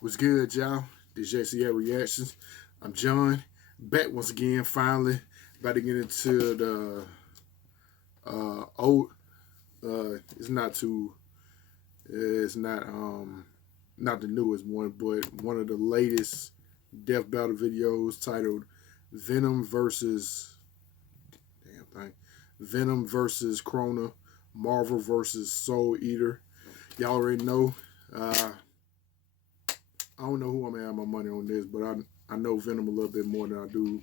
What's good, y'all? This J.C.A. Reactions. I'm John, back once again, finally. About to get into the old, it's not too, it's not the newest one, but one of the latest death battle videos titled Venom versus, damn thing, Venom versus Crona, Marvel versus Soul Eater. Y'all already know. I don't know who I'm gonna have my money on this, but I know Venom a little bit more than I do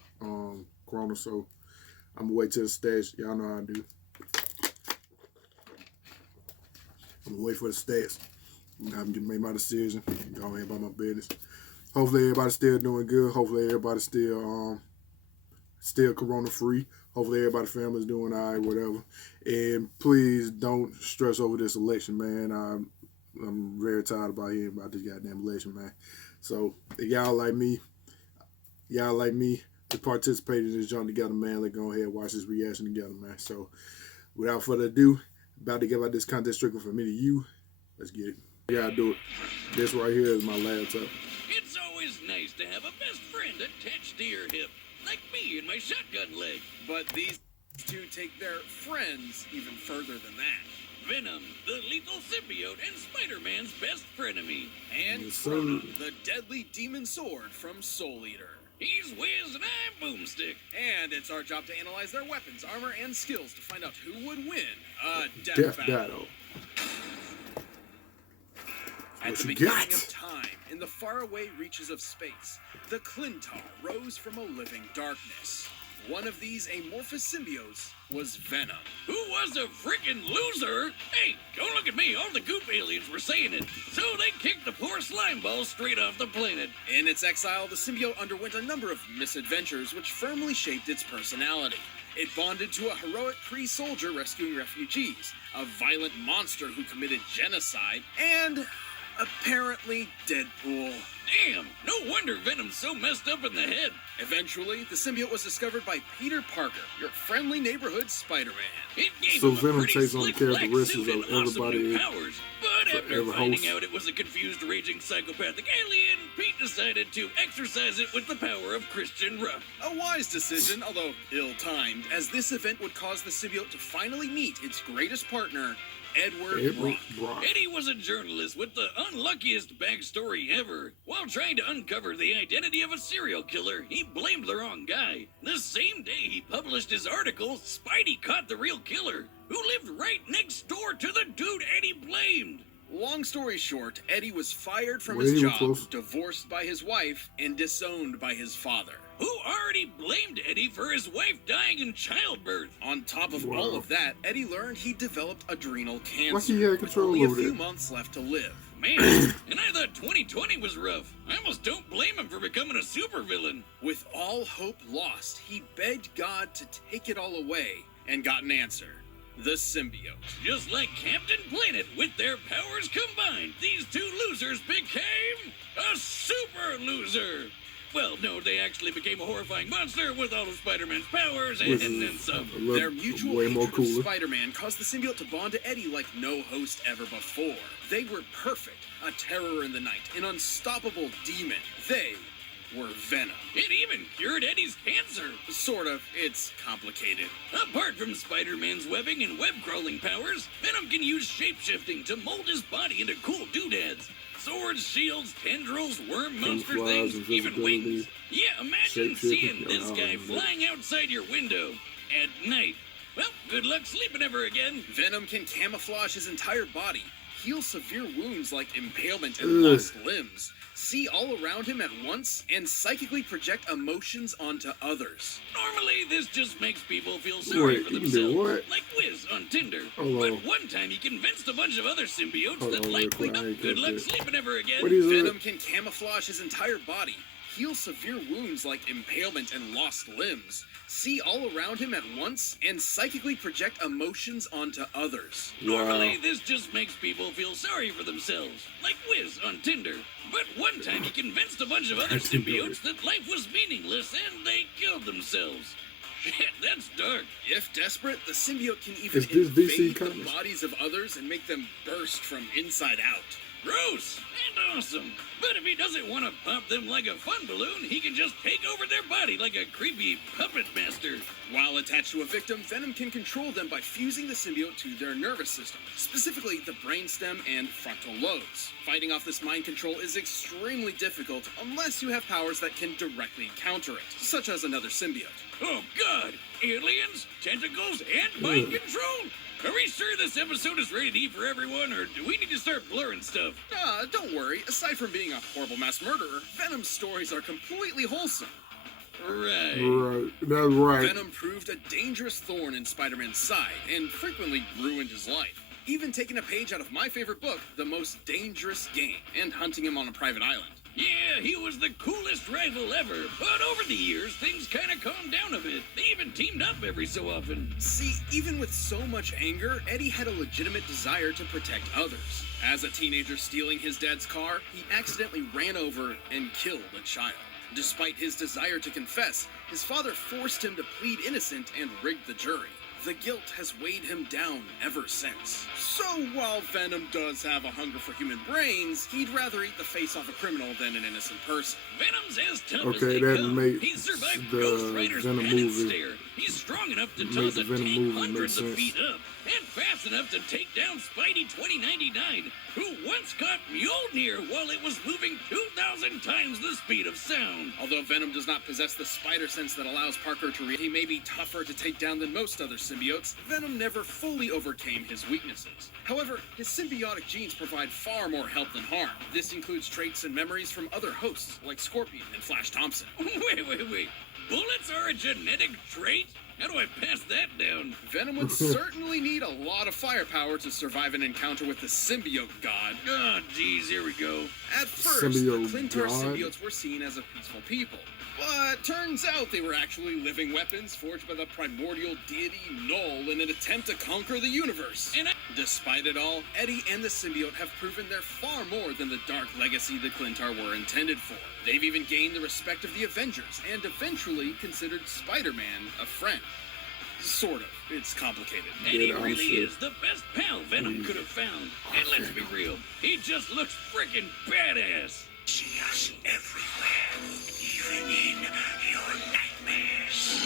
Crona, so I'm gonna wait till the stats. Y'all know how I do. I'm gonna wait for the stats. I'm gonna make my decision. Y'all ain't about my business. Hopefully everybody's still doing good. Hopefully everybody's still corona free. Hopefully everybody's family's doing all right, whatever. And please don't stress over this election, man. I'm very tired about hearing about this goddamn election, man. So if y'all like me to participate in this joint together, man, let's go ahead and watch this reaction together, man. So without further ado, about to give out this content strictly from me to you. Let's get it. Yeah, I do it. This right here is my laptop. It's always nice to have a best friend attached to your hip, like me and my shotgun leg. But these two take their friends even further than that. Venom, the lethal symbiote and Spider-Man's best frenemy. And Crona, the deadly demon sword from Soul Eater. He's Wiz and I'm Boomstick. And it's our job to analyze their weapons, armor, and skills to find out who would win a death battle. At the beginning of time, in the faraway reaches of space, the Clintar rose from a living darkness. One of these amorphous symbiotes was Venom. Who was a freaking loser? Hey, don't look at me. All the goop aliens were saying it. So they kicked the poor slime ball straight off the planet. In its exile, the symbiote underwent a number of misadventures which firmly shaped its personality. It bonded to a heroic Kree soldier rescuing refugees, a violent monster who committed genocide, and apparently Deadpool. Damn, no wonder Venom's so messed up in the head. Eventually, the symbiote was discovered by Peter Parker, your friendly neighborhood Spider-Man. It gave So him Venom a pretty takes on the slick black characteristics suit of and awesome everybody new powers. But after every finding host. out it was a confused, raging, psychopathic alien, Pete decided to exercise it with the power of Christian Ruff. A wise decision, although ill-timed, as this event would cause the symbiote to finally meet its greatest partner, Edward Brock. Eddie was a journalist with the unluckiest backstory ever. While trying to uncover the identity of a serial killer, he blamed the wrong guy. The same day he published his article, Spidey caught the real killer, who lived right next door to the dude Eddie blamed. Long story short, Eddie was fired from his job, divorced by his wife, and disowned by his father, who already blamed Eddie for his wife dying in childbirth. On top of all of that, Eddie learned he developed adrenal cancer, Like he had control with only a over few that. months left to live. Man, and I thought 2020 was rough. I almost don't blame him for becoming a supervillain. With all hope lost, he begged God to take it all away, and got an answer. The symbiote. Just like Captain Planet, with their powers combined, these two losers became a super loser. Well, no, they actually became a horrifying monster with all of Spider-Man's powers and then some. Their mutual hatred of Spider-Man caused the symbiote to bond to Eddie like no host ever before. They were perfect, a terror in the night, an unstoppable demon. They were Venom. It even cured Eddie's cancer. Sort of. It's complicated. Apart from Spider-Man's webbing and web-crawling powers, Venom can use shape-shifting to mold his body into cool doodads. Swords, shields, tendrils, worm monster things, even wings. Yeah, imagine seeing this guy flying outside your window at night. Well, good luck sleeping ever again. Venom can camouflage his entire body, heal severe wounds like impalement and lost limbs, see all around him at once, and psychically project emotions onto others. Normally, this just makes people feel sorry for themselves, like Wiz on Tinder. But one time he convinced a bunch of other symbiotes that likely good luck sleeping ever again. Venom can camouflage his entire body, heal severe wounds like impalement and lost limbs, see all around him at once, and psychically project emotions onto others. Normally, this just makes people feel sorry for themselves, like Wiz on Tinder. But one time he convinced a bunch of other symbiotes that life was meaningless and they killed themselves. Shit, that's dark. If desperate, the symbiote can even Is this DC invade the Comics? bodies of others and make them burst from inside out. Gross and awesome. But if he doesn't want to pop them like a fun balloon, he can just take over their body like a creepy puppet master. While attached to a victim, Venom can control them by fusing the symbiote to their nervous system, specifically the brainstem and frontal lobes. Fighting off this mind control is extremely difficult unless you have powers that can directly counter it, such as another symbiote. Oh God! Aliens, tentacles, and mind control? Are we sure this episode is rated E for everyone, or do we need to start blurring stuff? Don't worry. Aside from being a horrible mass murderer, Venom's stories are completely wholesome. Right. Right. That's right. Venom proved a dangerous thorn in Spider-Man's side and frequently ruined his life. Even taking a page out of my favorite book, The Most Dangerous Game, and hunting him on a private island. Yeah, he was the coolest rival ever, but over the years, things kind of calmed down a bit. They even teamed up every so often. See, even with so much anger, Eddie had a legitimate desire to protect others. As a teenager stealing his dad's car, he accidentally ran over and killed a child. Despite his desire to confess, his father forced him to plead innocent and rigged the jury. The guilt has weighed him down ever since. So while Venom does have a hunger for human brains, he'd rather eat the face off a criminal than an innocent person. Venom's as tough as Okay, they that come. makes He survived the Ghost Rider's Venom penance movie- stare. He's strong enough to makes toss the a Venom tank movie make hundreds of sense. feet up, and fast enough to take down Spidey 2099, who once caught Mjolnir while it was moving 2,000 times the speed of sound. Although Venom does not possess the spider sense that allows Parker to he may be tougher to take down than most other symbiotes, Venom never fully overcame his weaknesses. However, his symbiotic genes provide far more help than harm. This includes traits and memories from other hosts, like Scorpion and Flash Thompson. Wait. Bullets are a genetic trait? How do I pass that down? Venom would certainly need a lot of firepower to survive an encounter with the symbiote god. Oh, geez, here we go. At first, Symbiote the Clintar god? symbiotes were seen as a peaceful people. But turns out they were actually living weapons forged by the primordial deity Null in an attempt to conquer the universe. And Despite it all, Eddie and the symbiote have proven they're far more than the dark legacy the Clintar were intended for. They've even gained the respect of the Avengers and eventually considered Spider-Man a friend. Sort of. It's complicated. Eddie Yeah, I'm really sure. is the best pal Venom could have found. And let's be real, he just looks freaking badass. See us everywhere, even in your nightmares.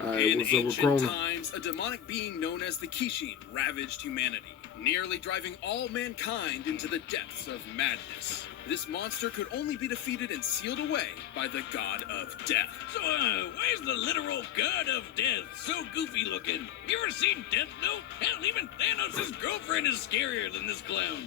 Alright, In what's up with ancient Crona? times, a demonic being known as the Kishin ravaged humanity, nearly driving all mankind into the depths of madness. This monster could only be defeated and sealed away by the god of death. So, why is the literal god of death so goofy looking? You ever seen Death Note? Hell, even Thanos' girlfriend is scarier than this clown.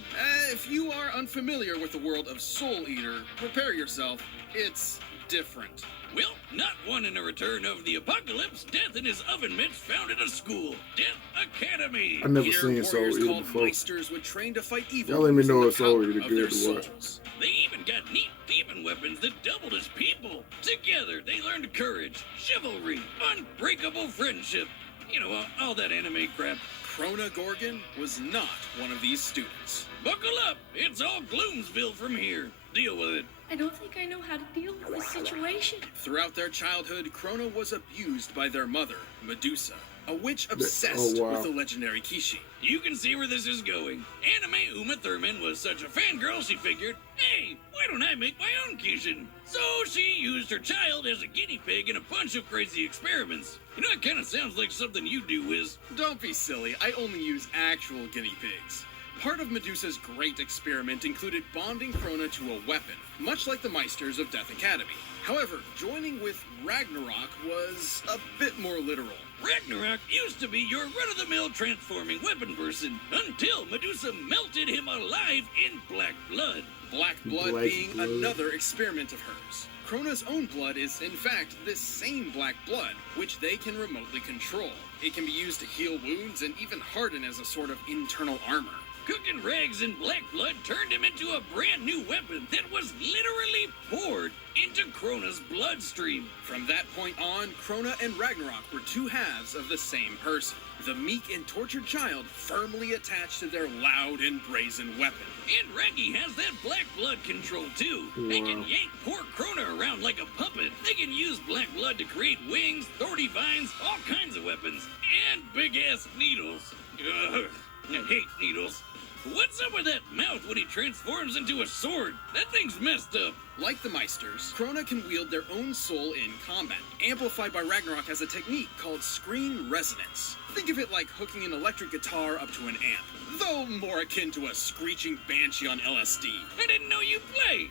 If you are unfamiliar with the world of Soul Eater, prepare yourself. It's different. Well, not wanting a return of the apocalypse, Death and his oven mitts founded a school, Death Academy. I never Here, seen Soul warriors Eater called before. Meisters would train to fight evil. Y'all let me using know the if Soul power Eater of good their to watch. souls. They even got neat demon weapons that doubled as people. Together, they learned courage, chivalry, unbreakable friendship. You know, all that anime crap. Crona Gorgon was not one of these students. Buckle up, it's all Gloomsville from here. Deal with it. I don't think I know how to deal with this situation. Throughout their childhood, Crona was abused by their mother, Medusa, a witch obsessed wow. with the legendary Kishi. You can see where this is going. Anime Uma Thurman was such a fangirl she figured, hey, why don't I make my own Kishin? So she used her child as a guinea pig in a bunch of crazy experiments. You know, it kind of sounds like something you do, Wiz. Don't be silly, I only use actual guinea pigs. Part of Medusa's great experiment included bonding Crona to a weapon, much like the Meisters of Death Academy. However, joining with Ragnarok was a bit more literal. Ragnarok used to be your run-of-the-mill transforming weapon person until Medusa melted him alive in black blood. Black blood Black being blood. another experiment of hers. Crona's own blood is, in fact, this same black blood, which they can remotely control. It can be used to heal wounds and even harden as a sort of internal armor. Cooking rags in black blood turned him into a brand new weapon that was literally poured into Crona's bloodstream. From that point on, Crona and Ragnarok were two halves of the same person. The meek and tortured child firmly attached to their loud and brazen weapon. And Raggy has that black blood control too. They can Wow. yank poor Crona around like a puppet. They can use black blood to create wings, thorny vines, all kinds of weapons, and big-ass needles. Ugh, I hate needles. What's up with that mouth when he transforms into a sword? That thing's messed up. Like the Meisters, Crona can wield their own soul in combat. Amplified by Ragnarok as a technique called screen resonance. Think of it like hooking an electric guitar up to an amp, though more akin to a screeching banshee on LSD. I didn't know you play.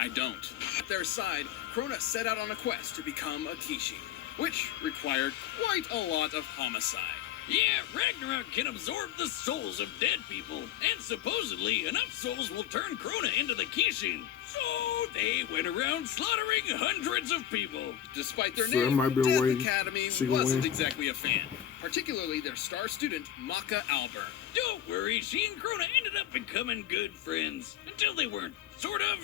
I don't. At their side, Crona set out on a quest to become a Kishin, which required quite a lot of homicide. Yeah, Ragnarok can absorb the souls of dead people, and supposedly enough souls will turn Crona into the Kishin. So they went around slaughtering hundreds of people. Despite their So that name, might be a Death way Academy she can wasn't win. exactly a fan, particularly their star student, Maka Albert. Don't worry, she and Crona ended up becoming good friends. Until they weren't. Sort of.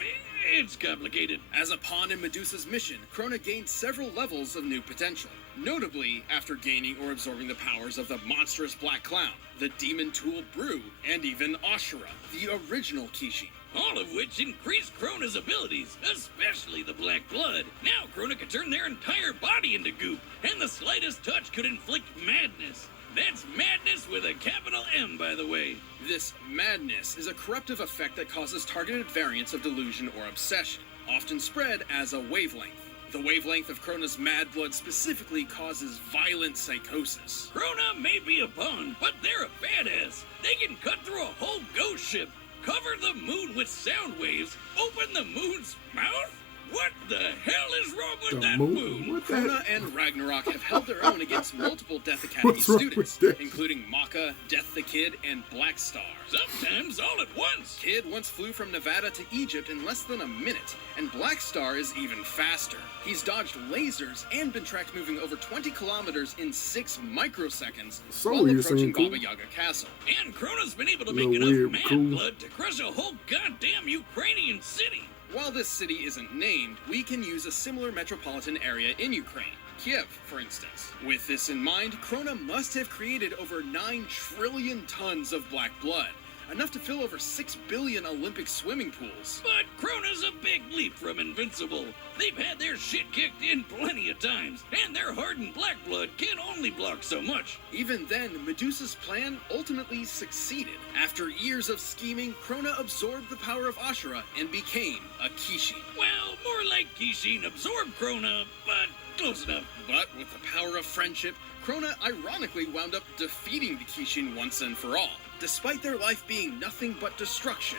It's complicated. As a pawn in Medusa's mission, Crona gained several levels of new potential. Notably, after gaining or absorbing the powers of the monstrous Black Clown, the demon tool Brew, and even Ashura, the original Kishin. All of which increased Crona's abilities, especially the black blood. Now Crona could turn their entire body into goop, and the slightest touch could inflict madness. That's madness with a capital M, by the way. This madness is a corruptive effect that causes targeted variants of delusion or obsession, often spread as a wavelength. The wavelength of Crona's mad blood specifically causes violent psychosis. Crona may be a pawn, but they're a badass. They can cut through a whole ghost ship, cover the moon with sound waves, open the moon's mouth? What the hell is wrong with that moon? What the Crona and Ragnarok have held their own against multiple Death Academy What's wrong students, with that? including Maka, Death the Kid, and Black Star. Sometimes all at once. Kid once flew from Nevada to Egypt in less than a minute, and Black Star is even faster. He's dodged lasers and been tracked moving over 20 kilometers in 6 microseconds So while you're approaching saying cool? Baba Yaga Castle. And Crona's been able to Little make enough weird, mad cool. blood to crush a whole goddamn Ukrainian city. While this city isn't named, we can use a similar metropolitan area in Ukraine. Kiev, for instance. With this in mind, Crona must have created over 9 trillion tons of black blood, enough to fill over 6 billion Olympic swimming pools. But Crona's a big leap from invincible. They've had their shit kicked in plenty of times, and their hardened black blood can only block so much. Even then, Medusa's plan ultimately succeeded. After years of scheming, Crona absorbed the power of Ashura and became a Kishin. Well, more like Kishin absorbed Crona, but close enough. But with the power of friendship, Crona ironically wound up defeating the Kishin once and for all. Despite their life being nothing but destruction,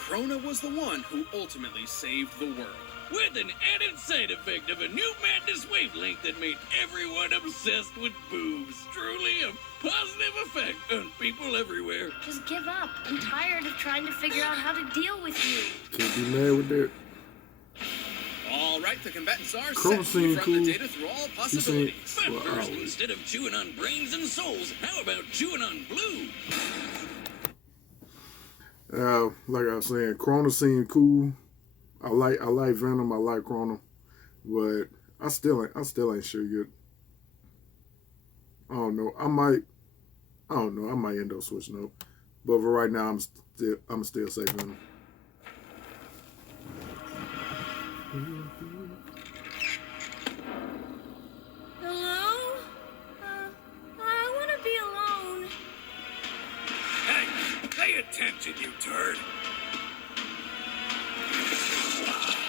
Crona was the one who ultimately saved the world. With an added side effect of a new madness wavelength that made everyone obsessed with boobs. Truly a positive effect on people everywhere. Just give up. I'm tired of trying to figure out how to deal with you. Can't be mad with that. All right, the combatants are Crona set to seemed run cool. the data through all He possibilities. seemed But well, first, instead of chewing on brains and souls, how about chewing on blue? like I was saying, Crona seemed cool. I like Venom. I like Crona, but I still ain't sure yet. I don't know. I might end up switching up, but for right now, I'm still say Venom. Hello? I want to be alone. Hey, pay attention, you turd.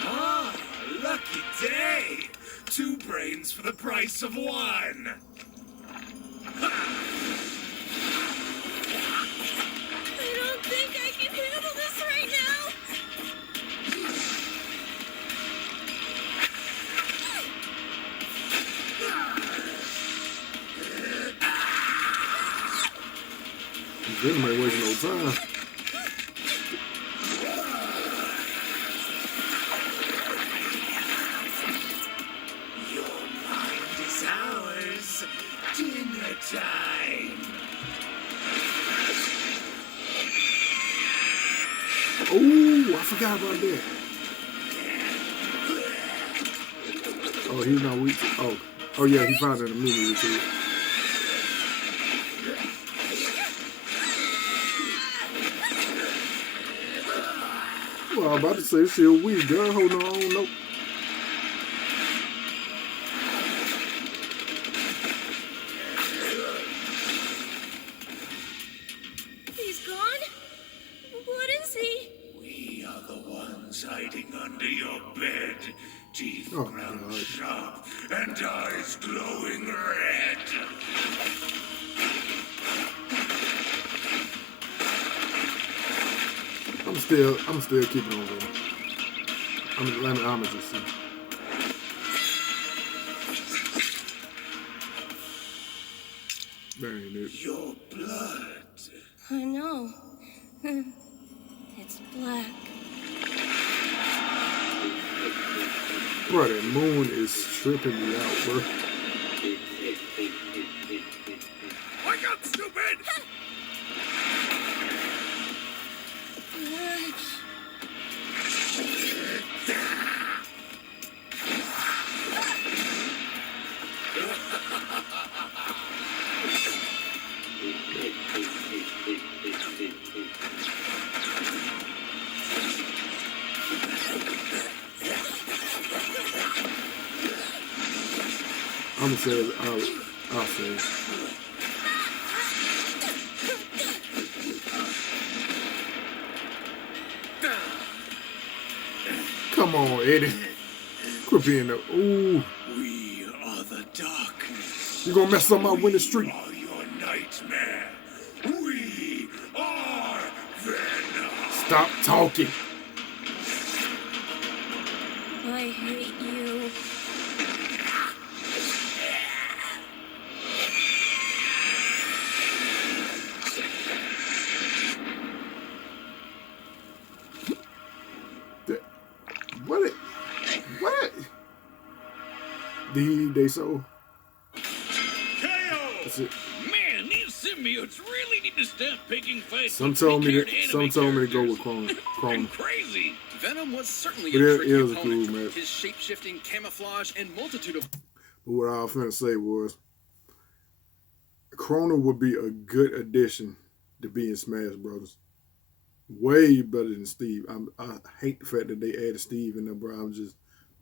Ah, lucky day. 2 brains for the price of 1. I don't think I can handle this right now. Venom ain't wasting no time. Your mind is ours. Dinner time. Oh, I forgot about that. Oh, he's not weak. Oh yeah, he found it immediately too. Well, I'm about to say she a weak girl. Hold on, nope. He's gone? villains hiding under your bed, teeth Oh, ground God. sharp, and eyes glowing red. I'm still keeping on Venom. I'm just see. Very neat. Your blood. I know. It's black. Bro, that moon is tripping me out, bro. Wake up, stupid! I'm gonna say it. I'll say it. Come on, Eddie. Quit being the ooh. We are the darkness. You gonna mess up my winning streak. We are your nightmare. We are Venom. Stop talking. I hate you. What? They so. That's it. Man, these symbiotes really need to stop picking fights. Some with told me precarious to anime go with characters. Crona. I'm crazy. Venom was certainly But a it tricky is a opponent. cool match. His shape-shifting camouflage and multitude of But what I was finna say was, Crona would be a good addition to be in Smash Brothers. Way better than Steve. I hate the fact that they added Steve in there, bro. I'm just,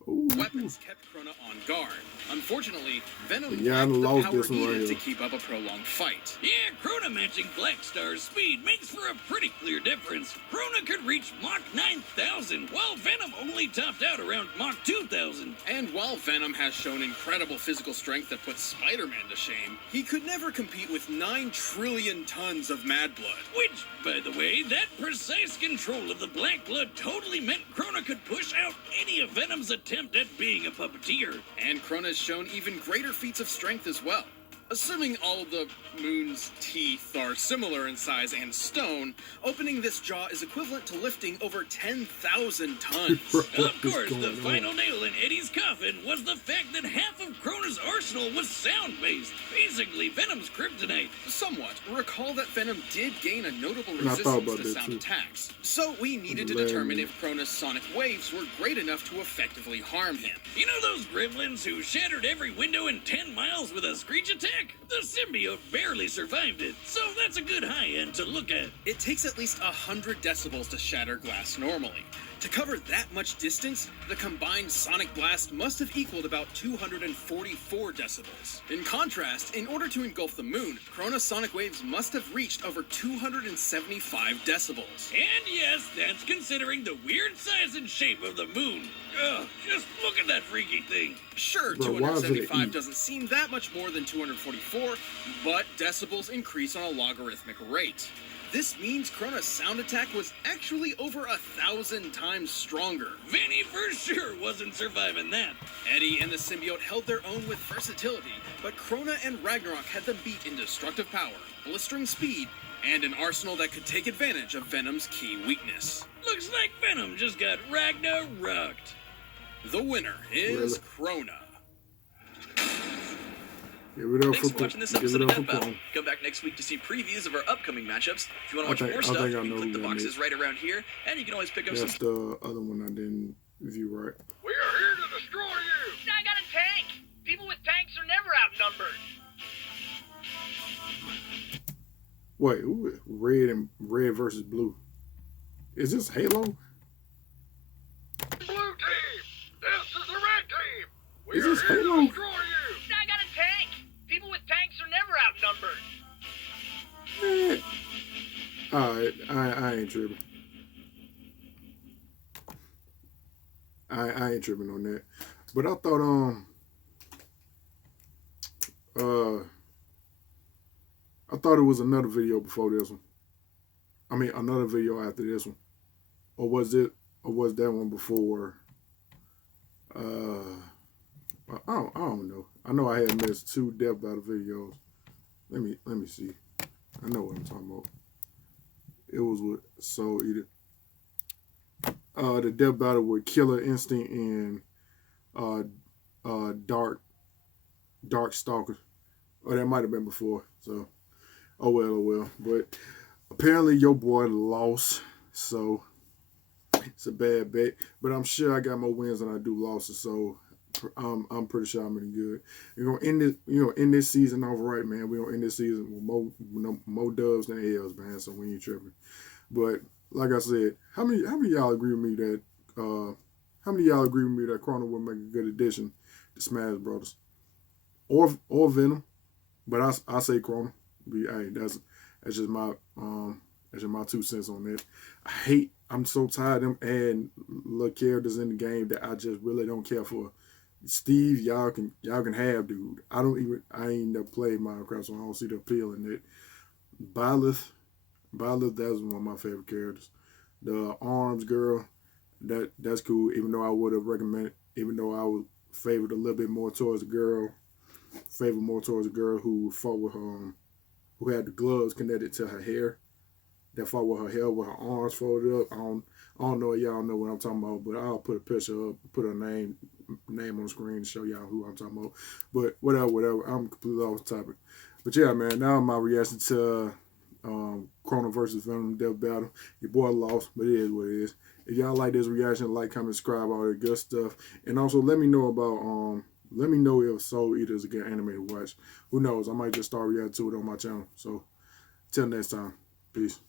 ooh. weapons kept Crona on guard. Unfortunately, Venom Yeah, I lacked the lost power this one right needed to here. keep up a prolonged fight. Yeah, Crona matching Black Star's speed makes for a pretty clear difference. Crona could reach Mach 9,000, while Venom only topped out around Mach 2,000. And while Venom has shown incredible physical strength that puts Spider-Man to shame, he could never compete with 9 trillion tons of Mad Blood. Which, by the way, that precise control of the black blood totally meant Crona could push out any of Venom's attempt at being a puppeteer. And Crona's shown even greater feats of strength as well. Assuming all of the Moon's teeth are similar in size and stone, opening this jaw is equivalent to lifting over 10,000 tons. Of course, the final nail in Eddie's coffin was the fact that half of Crona's arsenal was sound-based, basically Venom's kryptonite. Somewhat. Recall that Venom did gain a notable And I thought resistance about to that sound too. attacks, so we needed to Man. determine if Crona's sonic waves were great enough to effectively harm him. You know those gremlins who shattered every window in 10 miles with a screech attack? The symbiote barely survived it, so that's a good high end to look at. It takes at least 100 decibels to shatter glass normally. To cover that much distance, the combined sonic blast must have equaled about 244 decibels. In contrast, in order to engulf the moon, Crona's sonic waves must have reached over 275 decibels. And yes, that's considering the weird size and shape of the moon. Ugh, just look at that freaky thing. Sure, Bro, why is it 275 E? doesn't seem that much more than 244, but decibels increase on a logarithmic rate. This means Crona's sound attack was actually over 1,000 times stronger. Vinny for sure wasn't surviving that. Eddie and the symbiote held their own with versatility, but Crona and Ragnarok had them beat in destructive power, blistering speed, and an arsenal that could take advantage of Venom's key weakness. Looks like Venom just got Ragnaroked. The winner is Crona. Give it up Thanks for for watching this give episode it of up for Death Battle. Crona. Come back next week to see previews of our upcoming matchups. If you want I to watch think- more I stuff, think I you know can click who the that boxes is. right around here, and you can always pick up some That's the other one I didn't view right. We are here to destroy you! I got a tank! People with tanks are never outnumbered! Wait, ooh, red versus blue. Is this Halo? Blue team! This is the red team! We Is are this here Halo? to destroy you! I got a tank! People with tanks are never outnumbered! Alright, I ain't tripping. I ain't tripping on that. But I thought I thought it was another video before this one. I mean, another video after this one, or was it? Or was that one before? I don't know. I know I had missed 2 death battle videos. Let me see. I know what I'm talking about. It was with Soul Eater. The death battle with Killer Instinct and Dark Stalker. Or that might have been before. So, oh well. But apparently your boy lost. So it's a bad bet. But I'm sure I got more wins than I do losses. So I'm pretty sure I'm in good. You're gonna end this, end this season off right, man. We're gonna end this season with more dubs than L's, man. So we ain't tripping. But like I said, how many of y'all agree with me that Crona would make a good addition to Smash Brothers? Or Venom. But I say Crona. Hey, that's just my 2 cents on that. I'm so tired of them adding little characters in the game that I just really don't care for. Steve, y'all can have, dude. I ain't never played Minecraft, so I don't see the appeal in it. Byleth, that's one of my favorite characters. The Arms girl, that's cool. Even though I would favor a little bit more towards the girl, who fought with who had the gloves connected to her hair. That fought with her hair with her arms folded up. I don't know if y'all know what I'm talking about, but I'll put a picture up, put her name on the screen to show y'all who I'm talking about. But whatever. I'm completely off the topic. But yeah, man, now my reaction to Crona versus Venom death battle. Your boy lost, but it is what it is. If y'all like this reaction, like, comment, subscribe, all that good stuff. And also let me know about let me know if Soul Eater is a good anime to watch. Who knows? I might just start reacting to it on my channel. So till next time. Peace.